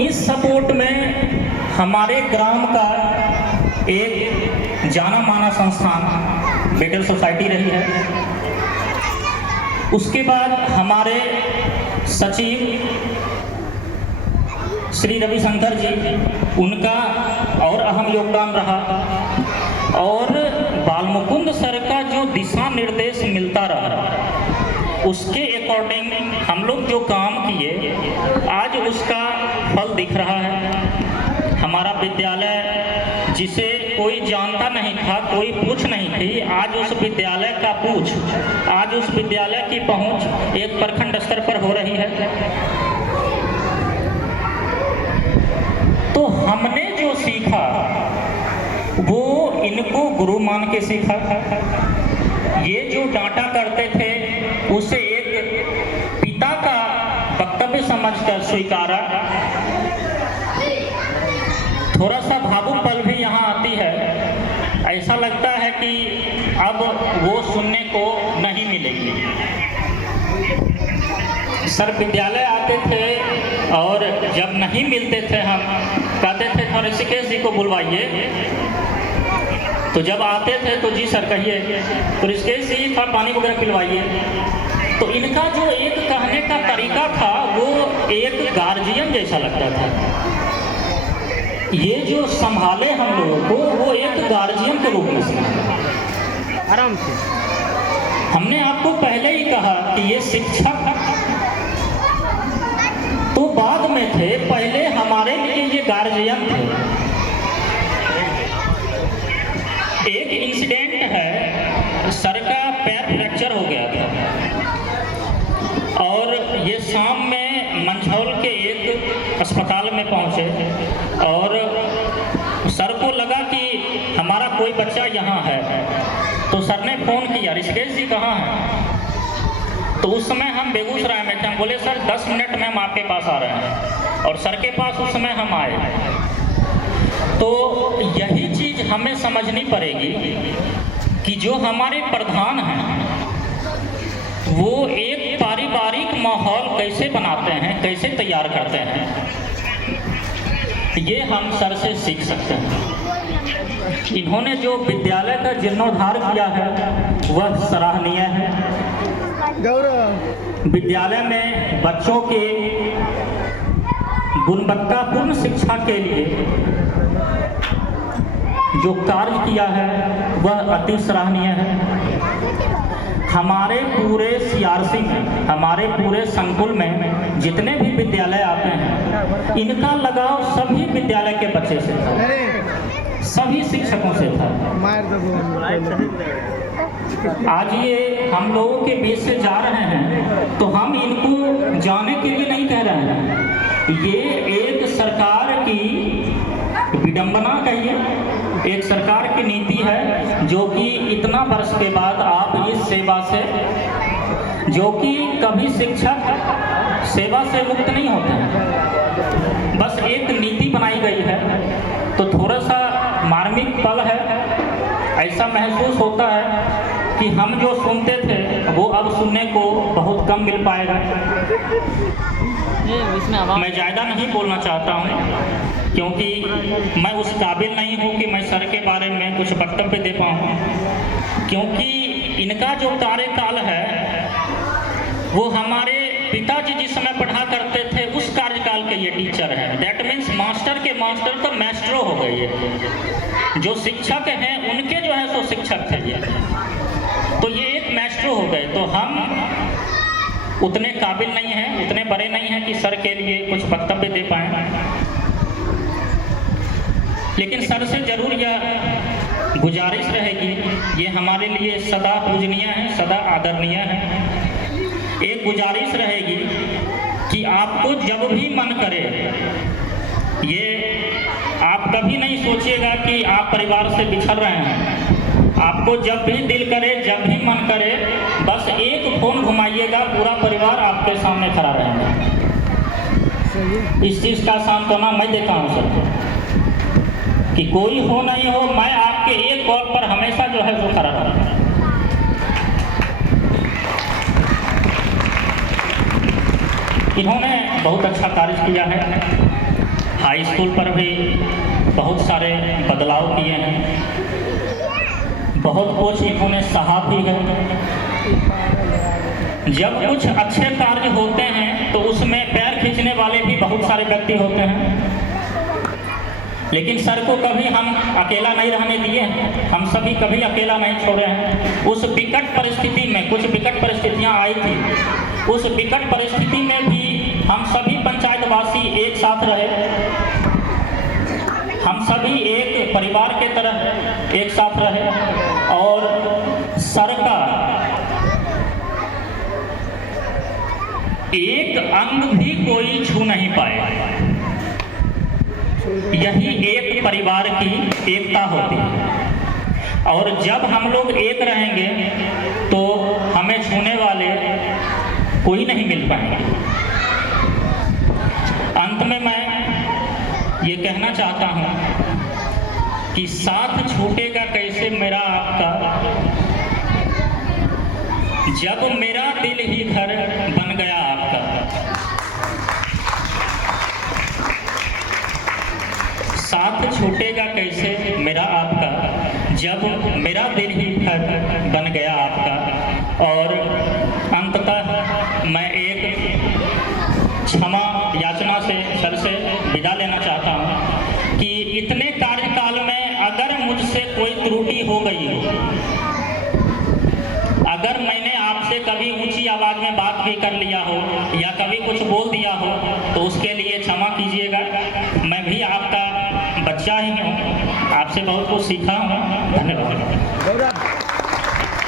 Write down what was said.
इस सपोर्ट में हमारे ग्राम का एक जाना माना संस्थान बेटर सोसाइटी रही है। उसके बाद हमारे सचिव श्री रविशंकर जी, उनका और अहम योगदान रहा, और बालमुकुंद सर का जो दिशा निर्देश मिलता रहा उसके अकॉर्डिंग हम लोग जो काम किए आज उसका फल दिख रहा है। हमारा विद्यालय जिसे कोई जानता नहीं था, कोई पूछ नहीं थी, आज उस विद्यालय का पूछ, आज उस विद्यालय की पहुंच एक प्रखंड स्तर पर हो रही है। तो हमने जो सीखा वो इनको गुरु मान के सीखा। ये जो डांटा करते थे उसे एक पिता का वक्तव्य समझकर स्वीकारा। थोड़ा सा भावुक पल भी यहाँ आती है, ऐसा लगता है कि अब वो सुनने को नहीं मिलेगी। सर विद्यालय आते थे और जब नहीं मिलते थे हम कहते थे सर ऋषिकेश जी को बुलवाइए, तो जब आते थे तो जी सर कहिए, तो ऋषिकेश जी थोड़ा पानी वगैरह पिलवाइए। तो इनका जो एक कहने का तरीका था वो एक गार्जियन जैसा लगता था। ये जो संभाले हम लोगों को वो एक गार्जियन के रूप में संभाला। आराम से हमने आपको पहले ही कहा कि ये शिक्षक तो बाद में थे, पहले हमारे लिए ये गार्जियन थे। एक इंसिडेंट है, सर का पैर फ्रैक्चर हो गया था और ये शाम में मंझौल के एक अस्पताल में पहुंचे और सर को लगा कि हमारा कोई बच्चा यहाँ है, तो सर ने फ़ोन किया ऋषिकेश जी कहाँ हैं। तो उस समय हम बेगूसराय में थे। हम बोले सर 10 मिनट में हम आपके पास आ रहे हैं, और सर के पास उस समय हम आए। तो यही चीज़ हमें समझनी पड़ेगी कि जो हमारे प्रधान हैं वो एक पारिवारिक माहौल कैसे बनाते हैं, कैसे तैयार करते हैं, ये हम सर से सीख सकते हैं। इन्होंने जो विद्यालय का जीर्णोद्धार किया है वह सराहनीय है। विद्यालय में बच्चों के गुणवत्तापूर्ण शिक्षा के लिए जो कार्य किया है वह अति सराहनीय है। हमारे पूरे CRC में, हमारे पूरे संकुल में जितने भी विद्यालय आते हैं, इनका लगाव सभी विद्यालय के बच्चे से था, सभी शिक्षकों से था। आज ये हम लोगों के बीच से जा रहे हैं तो हम इनको जाने के लिए नहीं कह रहे हैं। ये एक सरकार की विडंबना कहिए, एक सरकार की नीति है जो कि इतना वर्ष के बाद आप इस सेवा से, जो कि कभी शिक्षक सेवा से मुक्त नहीं होते हैं, बस एक नीति बनाई गई है। तो थोड़ा सा मार्मिक पल है, ऐसा महसूस होता है कि हम जो सुनते थे वो अब सुनने को बहुत कम मिल पाएगा। मैं ज़्यादा नहीं बोलना चाहता हूँ क्योंकि मैं उस काबिल नहीं हूँ कि मैं सर के बारे में कुछ वक्तव्य दे पाऊँ, क्योंकि इनका जो कार्यकाल है वो हमारे पिताजी जिस समय पढ़ा करते थे उस कार्यकाल के ये टीचर हैं। दैट मीन्स मास्टर के मास्टर तो मैस्ट्रो हो गए ये। जो शिक्षक हैं उनके जो है सो शिक्षक थे ये, तो ये एक मैस्ट्रो हो गए। तो हम उतने काबिल नहीं हैं, उतने बड़े नहीं हैं कि सर के लिए कुछ वक्तव्य दे पाएँ, लेकिन सर से जरूर यह गुजारिश रहेगी, ये हमारे लिए सदा पूजनीय है, सदा आदरणीय है। एक गुजारिश रहेगी कि आपको जब भी मन करे, ये आप कभी नहीं सोचिएगा कि आप परिवार से बिछड़ रहे हैं। आपको जब भी दिल करे, जब भी मन करे, बस एक फोन घुमाइएगा, पूरा परिवार आपके सामने खड़ा रहेगा। इस चीज़ का सांत्वना मैं देता हूँ सबको कि कोई हो नहीं हो, मैं आपके एक कॉल पर हमेशा जो है वो खड़ा रहूँगा। इन्होंने बहुत अच्छा कार्य किया है। हाई स्कूल पर भी बहुत सारे बदलाव किए हैं, बहुत कुछ इन्होंने सहा भी है। जब कुछ अच्छे कार्य होते हैं तो उसमें पैर खींचने वाले भी बहुत सारे व्यक्ति होते हैं, लेकिन सर को कभी हम अकेला नहीं रहने दिए हैं, हम सभी कभी अकेला नहीं छोड़े हैं। उस विकट परिस्थिति में कुछ विकट परिस्थितियां आई थी, उस विकट परिस्थिति में भी हम सभी पंचायतवासी एक साथ रहे, हम सभी एक परिवार के तरह एक साथ रहे और सर का एक अंग भी कोई छू नहीं पाया। यही एक परिवार की एकता होती है। और जब हम लोग एक रहेंगे तो हमें छूने वाले कोई नहीं मिल पाएंगे। अंत में मैं ये कहना चाहता हूँ कि साथ छूटेगा कैसे मेरा आपका, जब मेरा दिल ही घर बन गया आपका। साथ छूटेगा कैसे मेरा आपका, जब मेरा दिल ही घर बन गया आपका। और अंततः मैं एक क्षमा याचना से सर से विदा लेना चाहता हूँ कि इतने कार्यकाल में अगर मुझसे कोई त्रुटि हो गई हो, अगर मैंने आपसे कभी ऊंची आवाज में बात भी कर लिया हो या कभी कुछ बोल दिया हो तो उसके लिए क्षमा कीजिएगा। मैं भी आपका बच्चा ही हूँ, आपसे बहुत कुछ सीखा हूँ। धन्यवाद।